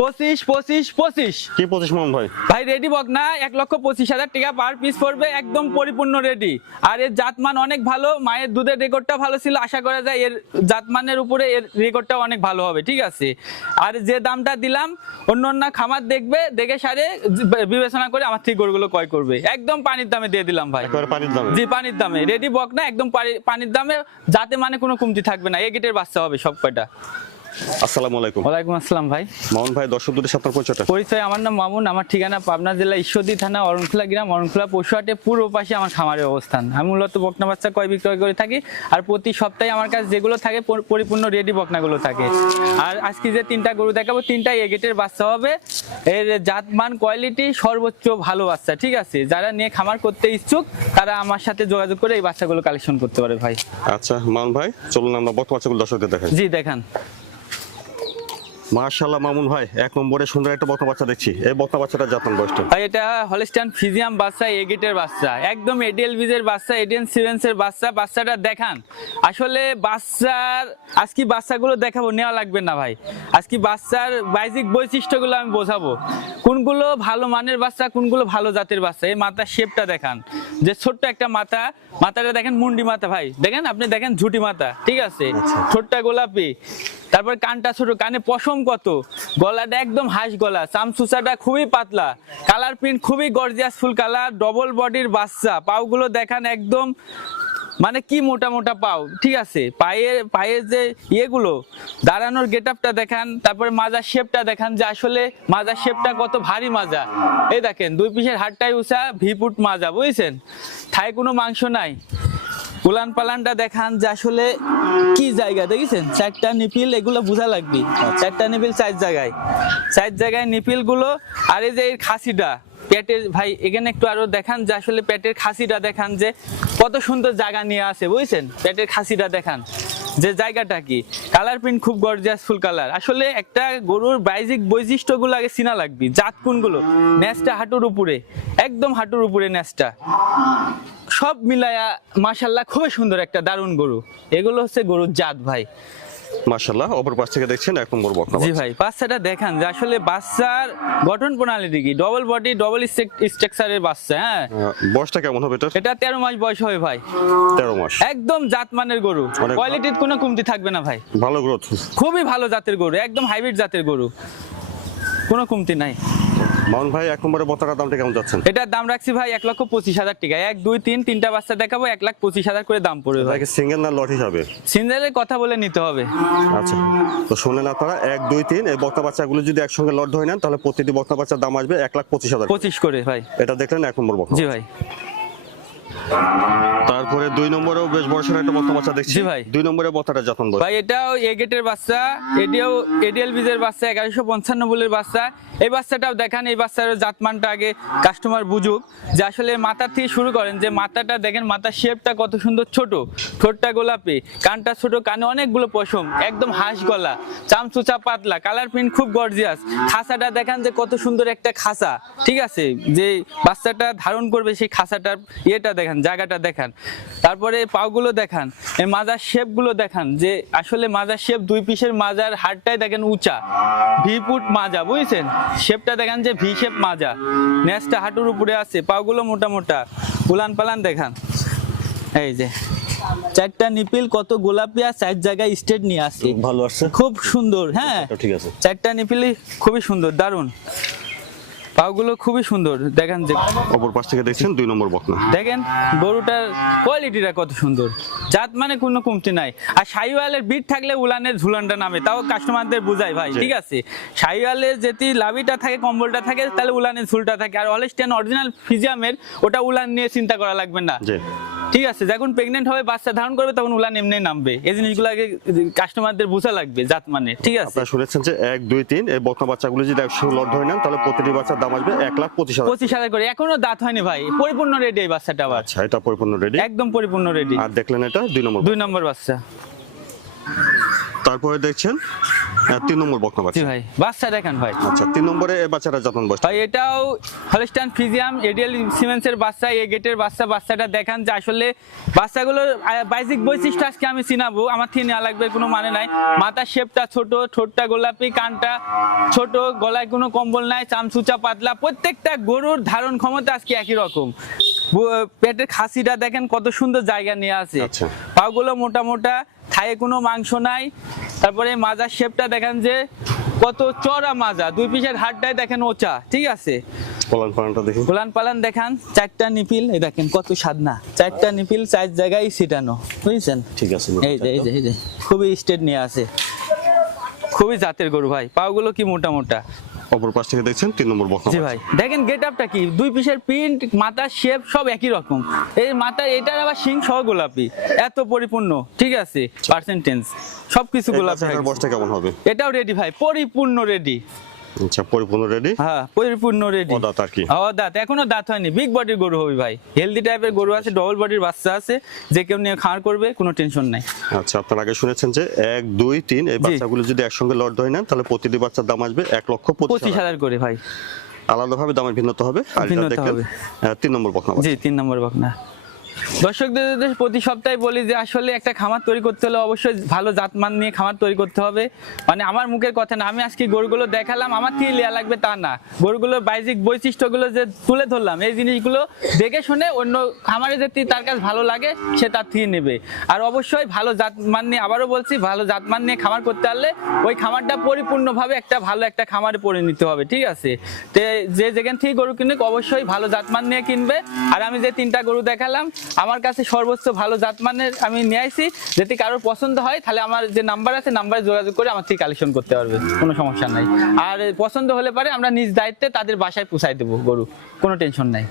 পঁচিশ পঁচিশ পঁচিশ। কি পঁচিশ মামুন ভাই? ভাই রেডি বক না এক লক্ষ পঁচিশ হাজার টাকা পার পিস পড়বে একদম পরিপূর্ণ রেডি আর এর জাতমান অনেক ভালো মায়ের দুধের রেকর্ডটা ভালো ছিল আশা করা যায় এর জাতমানের উপরে এর রেকর্ডটা অনেক ভালো হবে ঠিক আছে? আর যে দামটা দিলাম অন্য অন্য খামার দেখবে দেখে সারে বিবেচনা করে আমার থেকে গরুগুলো ক্রয় করবে। একদম পানির দামে দিয়ে দিলাম ভাই। পানির দামে। জি পানির দামে। রেডি বক না একদম পানি- পানির দামে যাতে মানে কোনো কমতি থাকবে না। এ গেটের বাচ্চা হবে সব কয়টা আসসালামু আলাইকুম। ওয়ালাইকুম আসসালাম ভাই। মামুন ভাই দর্শক দুটি পরিচয়টা? পরিচয় আমার নাম মামুন আমার ঠিকানা পাবনা জেলা ঈশ্বরদী থানা অরণখোলা গ্রাম অরণখোলা পশুহাটে পূর্ব পাশে আমার খামারের অবস্থান। আমি মূলত বকনা বাচ্চা ক্রয় বিক্রয় করে থাকি আর প্রতি সপ্তাহে আমার কাছে যেগুলো থাকে পরিপূর্ণ রেডি বকনাগুলো থাকে। আর আজকে যে তিনটা গরু দেখাবো তিনটা এগেটের বাচ্চা হবে। এর জাতমান কোয়ালিটি সর্বোচ্চ ভালো বাচ্চা ঠিক আছে? যারা নিয়ে খামার করতে ইচ্ছুক তারা আমার সাথে যোগাযোগ করে এই বাচ্চাগুলো কালেকশন করতে পারে ভাই। আচ্ছা মামুন ভাই চলুন আমরা বাচ্চাগুলো দর্শকদের দেখাই। জি দেখান। মার্শাল্লাহ মামুন ভাই এক নম্বরে সুন্দর একটা বর্তমান বাচ্চা দেখছি। এই বর্তমান বাচ্চাটা জাতমান বয়সটা ভাই এটা হলিস্টান ফিজিয়াম বাচ্চা এগেটের বাচ্চা। একদম এডিএল বিজের বাচ্চা এডিএন সিভেন্সের বাচ্চা। বাচ্চাটা দেখান। আসলে বাচ্চার আজকে বাচ্চাগুলো দেখাবো? নেওয়া লাগবে না ভাই। আজকে বাচ্চার বাইজিক বৈশিষ্ট্যগুলো আমি বোঝাবো। কোনগুলো ভালো মানের বাচ্চা কোনগুলো ভালো জাতের বাচ্চা? এই মাথার শেপটা দেখান। যে ছোট্ট একটা মাথা মাথাটা দেখেন মুন্ডি মাথা ভাই। দেখেন আপনি দেখেন ঝুটি মাথা। ঠিক আছে? ছোট্টা গোলাপি। তারপর কানটা ছোট, কানে পশম কত? গলাটা একদম হাঁস গলা, চামচুচাটা খুবই পাতলা। কালার প্রিন্ট খুবই গর্জিয়াস, ফুল কালার ডবল বডির বাচ্চা। পাওগুলো দেখান একদম মানে কি মোটা মোটা পাও, ঠিক আছে? পায়ের পায়ের যে ইয়েগুলো, দাঁড়ানোর গেট আপটা দেখান, তারপরে মাজার শেপটা দেখান যে আসলে মাজার শেপটা কত ভারী মাজা। এই দেখেন, দুই পিসের হাটটাই উঁচা, ভিপুট মাজা, বুঝছেন? থায় কোনো মাংস নাই। উলান পালানটা দেখান যে আসলে কি জায়গা, দেখেছেন? চারটা নিপিল, এগুলো বোঝা লাগবে। চারটা নিপিল চার জায়গায়। চার জায়গায় নিপিলগুলো আর এই যে এই খাসিটা, পেটের, ভাই, এখানে একটু আরও দেখান যে আসলে পেটের খাসিটা দেখান যে কত সুন্দর জায়গা নিয়ে আছে, বুঝছেন? পেটের খাসিটা দেখান। যে জায়গাটা কি? কালার প্রিন্ট খুব গর্জিয়াস ফুল কালার আসলে একটা গরুর বাইজিক বৈশিষ্ট্যগুলো আগে চিনা লাগবে। জাত কোনগুলো? ন্যাসটা হাঁটুর উপরে। একদম হাঁটুর উপরে ন্যাসটা সব মিলায়া মাশাল্লাহ খুবই সুন্দর একটা দারুণ গরু। এগুলো হচ্ছে গরুর জাত ভাই। মার্শাল্লাহ অপর পাশ থেকে দেখছেন এক নম্বর বকনা জি ভাই বাচ্চাটা দেখান যে আসলে বাচ্চার গঠন প্রণালী কি? ডবল বডি ডবল স্ট্রাকচারের বাচ্চা হ্যাঁ। বয়সটা কেমন হবে এটা মাস বয়স হবে ভাই। তেরো মাস। একদম জাতমানের গরু। কোয়ালিটির কোনো কমতি থাকবে না ভাই। ভালো গ্রোথ খুবই ভালো জাতের গরু একদম হাইব্রিড জাতের গরু। কোনো কমতি নাই। মামুন ভাই এক নম্বরে বতাটার দামটা কেমন যাচ্ছেন? এটার দাম রাখছি ভাই এক লক্ষ পঁচিশ হাজার টাকা। এক দুই তিন তিনটা বাচ্চা দেখাবো এক লাখ পঁচিশ হাজার করে দাম পড়বে ভাই। সিঙ্গেল না লট হিসাবে সিঙ্গেলের কথা বলে নিতে হবে। আচ্ছা তো শোনেন আপনারা এক দুই তিন এই বক্তা বাচ্চাগুলো যদি একসঙ্গে লট ধরে নেন তাহলে প্রতিটি বক্তা বাচ্চার দাম আসবে এক লাখ পঁচিশ হাজার পঁচিশ করে ভাই। এটা দেখলেন এক নম্বর বক্তা জি ভাই। তারপরে দুই নম্বরেও বেশ বড় সড়ো একটা বক্তা বাচ্চা দেখছি। ভাই। দুই নম্বরে বক্তাটা যতন ভাই এটাও এ গেটের বাচ্চা এডিও এডিএল বিজের বাচ্চা এগারোশো পঞ্চান্ন বলের বাচ্চা। এই বাচ্চাটাও দেখান এই বাচ্চার জাতমানটা আগে কাস্টমার বুঝুক। যে আসলে মাথার থেকে শুরু করেন যে মাথাটা দেখেন মাথার শেপটা কত সুন্দর ছোট। ঠোঁটটা গোলাপি কানটা ছোট কানে অনেকগুলো পশম একদম হাঁস গলা চামচুচা পাতলা কালার প্রিন্ট খুব গর্জিয়াস খাসাটা দেখান যে কত সুন্দর একটা খাসা ঠিক আছে? যে বাচ্চাটা ধারণ করবে সেই খাসাটার ইয়েটা দেখান জায়গাটা দেখান। তারপরে পাগুলো দেখান এই মাজার শেপগুলো দেখান যে আসলে মাজার শেপ দুই পিসের মাজার হাড়টাই দেখেন উঁচা। ভি ফুট মাজা বুঝছেন? শেপটা দেখেন যে ভি শেপ মাজা। নেসটা হাঁটুর উপরে আছে পাগুলো মোটা মোটা। উলান পালান দেখান। এই যে চারটা নিপিল কত গোলাপি আর চার জায়গায় স্টেট নিয়ে আসছে ভালো আসছে। খুব সুন্দর হ্যাঁ? ঠিক আছে। চারটা নিপিলি খুবই সুন্দর দারুণ। পাগুলো খুবই সুন্দর। দেখেন যে অপর পাশ থেকে দেখছেন দুই নম্বর বকনা। দেখেন গরুটার কোয়ালিটিটা কত সুন্দর। জাত মানে কোনো কমতি নাই। আর শাহিওয়ালের বিট থাকলে উলানের ঝুলানটা নামে তাও কাস্টমারদের বুঝাই ভাই ঠিক আছে? শাহিওয়ালের যেটি লাভিটা থাকে কম্বলটা থাকে তাহলে উলানের ঝুলটা থাকে। আর অলস্টেন অরিজিনাল ফিজিয়ামের ওটা উলান নিয়ে চিন্তা করা লাগবে না। ঠিক আছে যখন প্রেগনেন্ট হবে বাচ্চা ধারণ করবে তখন উলান এমনি নামবে। এই জিনিসগুলো আগে কাস্টমারদের বোঝা লাগবে জাত মানে ঠিক আছে? আপনারা শুনেছেন যে এক দুই তিন এই বকনা বাচ্চাগুলো যদি একসঙ্গে লট ধরে নেন তাহলে প্রতিটি বাচ্চার দাম আসবে এক লাখ পঁচিশ হাজার। পঁচিশ হাজার করে। এখনও দাঁত হয়নি ভাই পরিপূর্ণ রেডি এই বাচ্চাটা আবার। আচ্ছা এটা পরিপূর্ণ রেডি একদম পরিপূর্ণ রেডি আর দেখলেন এটা দুই নম্বর দুই নম্বর বাচ্চা। তারপরে দেখছেন তিন নম্বর বকনা বাচ্চা। ভাই বাচ্চা দেখান ভাই। আচ্ছা তিন নম্বরে এই বাচ্চাটা যত্ন বয়স। ভাই এটাও হলস্টাইন ফিজিয়াম এডিএল সিমেন্সের বাচ্চা এই গেটের বাচ্চা বাচ্চাটা দেখান যে আসলে বাচ্চাগুলোর বাইজিক বৈশিষ্ট্য আজকে আমি চিনাবো। আমার থেকে নেওয়া লাগবে কোনো মানে নাই। মাথার শেপটা ছোট ঠোঁটটা গোলাপি কানটা ছোট গলায় কোনো কম্বল নাই চামচুচা পাতলা। প্রত্যেকটা গরুর ধারণ ক্ষমতা আজকে একই রকম। পেটের খাসিটা দেখেন কত সুন্দর জায়গা নিয়ে আছে। আচ্ছা। পাগুলো মোটা মোটা থায়ে কোনো মাংস নাই। তারপরে মাজার শেপটা দেখেন যে কত চড়া মাজা দুই পিসের হাড়টাই দেখেন ওচা ঠিক আছে? পলান পালানটা দেখি। গোলান পালান দেখান চারটা নিপিল এই দেখেন কত সাদনা চারটা নিপিল চার জায়গায় ছিটানো বুঝছেন? ঠিক আছে এই যে এই যে এই যে খুবই স্টেট নিয়ে আছে। খুবই জাতের গরু ভাই পাগুলো কি মোটা মোটা? অপর পাশ থেকে দেখছেন তিন নম্বর বকনা জি ভাই দেখেন গেটআপটা কি? দুই পিসের প্রিন্ট মাথার শেপ সব একই রকম। এই মাথা এটার আবার শিং সহ গোলাপি। এত পরিপূর্ণ ঠিক আছে? পার্সেন্টেজ সবকিছু গোলাপি বাচ্চাটার কেমন হবে? এটাও রেডি ভাই পরিপূর্ণ রেডি আচ্ছা পরিপূর্ণ রেডি হ্যাঁ পরিপূর্ণ রেডি ও দাঁত আর কি? ও দাঁত এখনও দাঁত হয়নি। বিগ বডির গরু হবে ভাই। হেলদি টাইপের গরু আছে ডবল বডির বাচ্চা আছে। যে কেউ নিয়ে খাওয়ার করবে কোনো টেনশন নাই। আচ্ছা আপনার আগে শুনেছেন যে এক দুই তিন এই বাচ্চাগুলো যদি একসঙ্গে লট ধরে নেন তাহলে প্রতিটি বাচ্চার দাম আসবে এক লক্ষ পঁচিশ হাজার। করে ভাই। আলাদাভাবে দামের ভিন্নতা হবে। আর। তিন নম্বর বকনা জি তিন নম্বর বকনা। দর্শকদের প্রতি সপ্তাহে বলি যে আসলে একটা খামার তৈরি করতে হলে অবশ্যই ভালো জাতমান নিয়ে খামার তৈরি করতে হবে। মানে আমার মুখের কথা না, আমি আজকে গরুগুলো দেখালাম, আমার থেকে লিয়া লাগবে তা না। গরুগুলোর বাইজিক বৈশিষ্ট্যগুলো যে তুলে ধরলাম, এই জিনিসগুলো দেখে শুনে অন্য খামারে যে তার কাছে ভালো লাগে, সে তার থেকে নেবে। আর অবশ্যই ভালো জাতমান নিয়ে, আবারও বলছি, ভালো জাতমান নিয়ে খামার করতে পারলে ওই খামারটা পরিপূর্ণভাবে একটা ভালো একটা খামারে পরিণত হবে, ঠিক আছে? যে যেখান থেকে গরু কিনুক, অবশ্যই ভালো জাতমান নিয়ে কিনবে। আর আমি যে তিনটা গরু দেখালাম আমার কাছে সর্বোচ্চ ভালো জাত মানের আমি নিয়ে আসি যদি কারোর পছন্দ হয়, তাহলে আমার যে নাম্বার আছে নাম্বারে যোগাযোগ করে আমার থেকে কালেকশন করতে পারবে। কোনো সমস্যা নাই। আর পছন্দ হলে পারে আমরা নিজ দায়িত্বে তাদের বাসায় পুষাই দেবো গরু। কোনো টেনশন নাই।